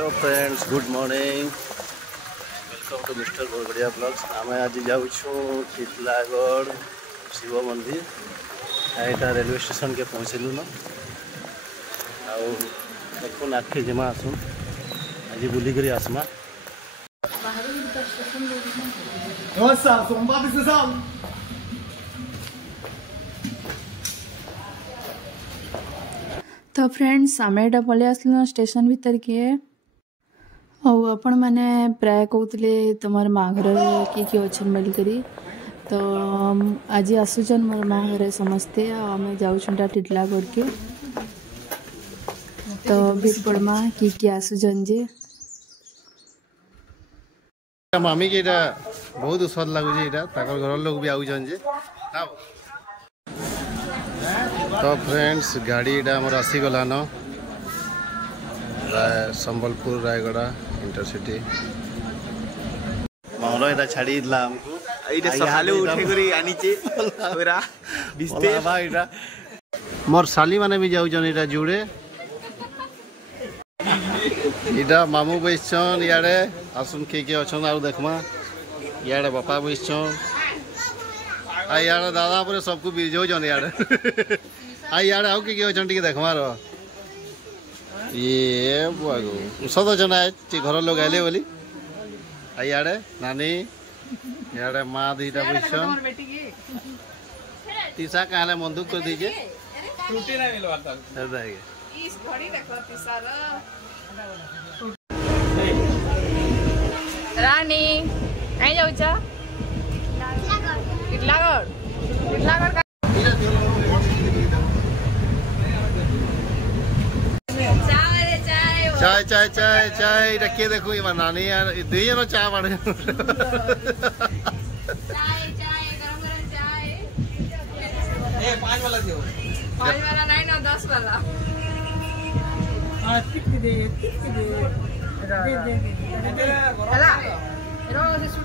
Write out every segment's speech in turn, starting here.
Hello friends, good morning. Welcome to mister Gorgadiya blogs. आम आज जाऊँ टिटलागढ़ शिव मंदिर। यहाँ रेलवे स्टेशन के पहुँचलु न आखु आखे जमा आसुन आज बुलिक आसमा। तो फ्रेंड्स आम यहाँ पलि आसलु स्टेशन भीतर किए आपण मैंने प्राय कहते तुम माँ घर किए अच्छन बोलिकी तो आज आसुचन मोर माँ घर समस्ते आम जाऊँ टिटलागढ़ के तो भीड़ पड़मा किए आसुचन जे मामी के बहुत स्वाद लगुच घर लोग भी आउन जे। तो फ्रेंड्स गाड़ी आमर आसीगला न संबलपुर रायगड़ा इंटरसिटी मामला इटा छाड़ी हमको इटा सकाले उठे करी आनीचे पूरा बिस्ते इटा मोर साली माने भी जाउजन इटा जुड़े इटा मामू बैसन याडे आसुन के अछन आ देखमा याडे बापा बैसन आ याडे दादा पर सबको बिजोजन याडे आ याडे आउ के अछन टिके देखमा रो ये बुआगो सद जना घर लोग आइले बोली आड़े नानी याड़े माँ दीटा बैसन तीसा कहले बंदूक कर दीजिए रानी कहीं जाऊँ टिटलागढ़ चाय चाय चाय चाय रखिए देखो ये नानी यार दे जनो चाय बन ए 5 वाला दियो 5 वाला नहीं ना 10 वाला टिक दे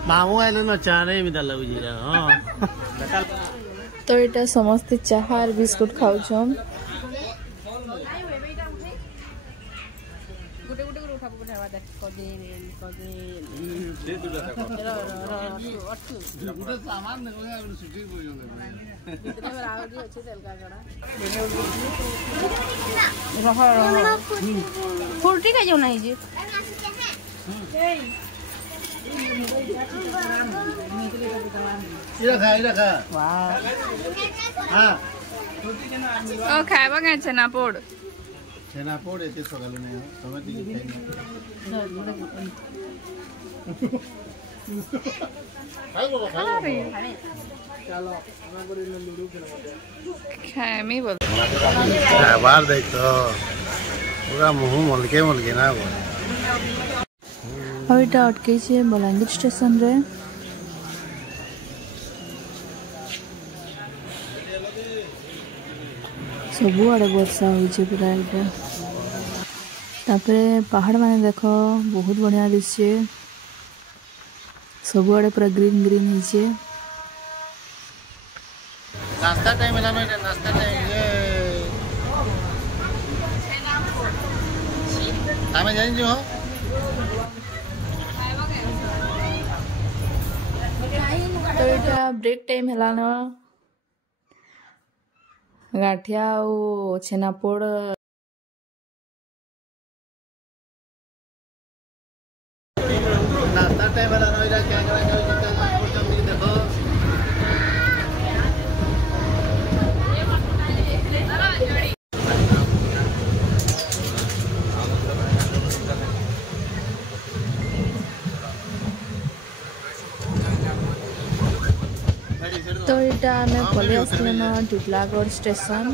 मामू आइले न चाय नहीं मिला लगुजी हां तो एटा समस्त चाह और बिस्कुट खाऊ छम फुर्ती का जो नहीं जी रखा ओ खाएबा के छेनापोड़ छेनापोड़ एते सकाल नहीं समय दी खाए बोल बार देख तो पूरा मुँह मलके ना और इटा अटके छे बलांगीर स्टेशन रे सब आड़े वर्षा हो पूरा इटा तापरे पहाड़ माने देखो बहुत बढ़िया दिशे सब आड़े पूरा ग्रीन ग्रीन हिचे नाश्ता टाइम है ना नाश्ता टाइम ये हमें जान जो तो इटा ब्रेक टाइम है ना गाठिया और छेनापोड़ नाश्ता टाइम है ना इधर क्या देखो तो इटा हमें पलि आसले ना टिटलागढ़ स्टेशन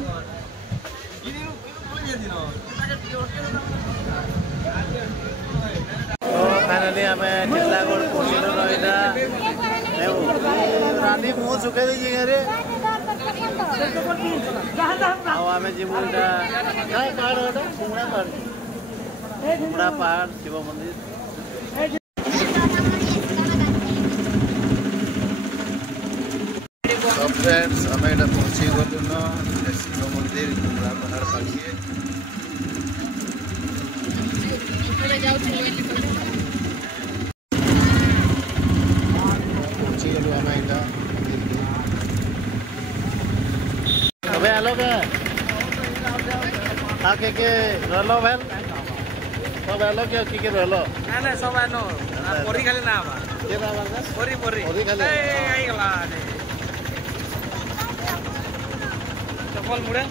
फाइनली आम टिटलागढ़ पहुँचल रानी मुँह सुखे दी घरे आम जीवु कुमड़ा पहाड़ शिव मंदिर तो फ्रेंड्स आम यहाँ पहुँची गलु न शिव मंदिर कुमड़ा पहाड़ पाखे अबे हेलो के रहलो भेल सब हेलो के रहलो ना सब आनो पोरी खाली ना आवा के नाम है पोरी खाली आई गला चप्पल मुड़े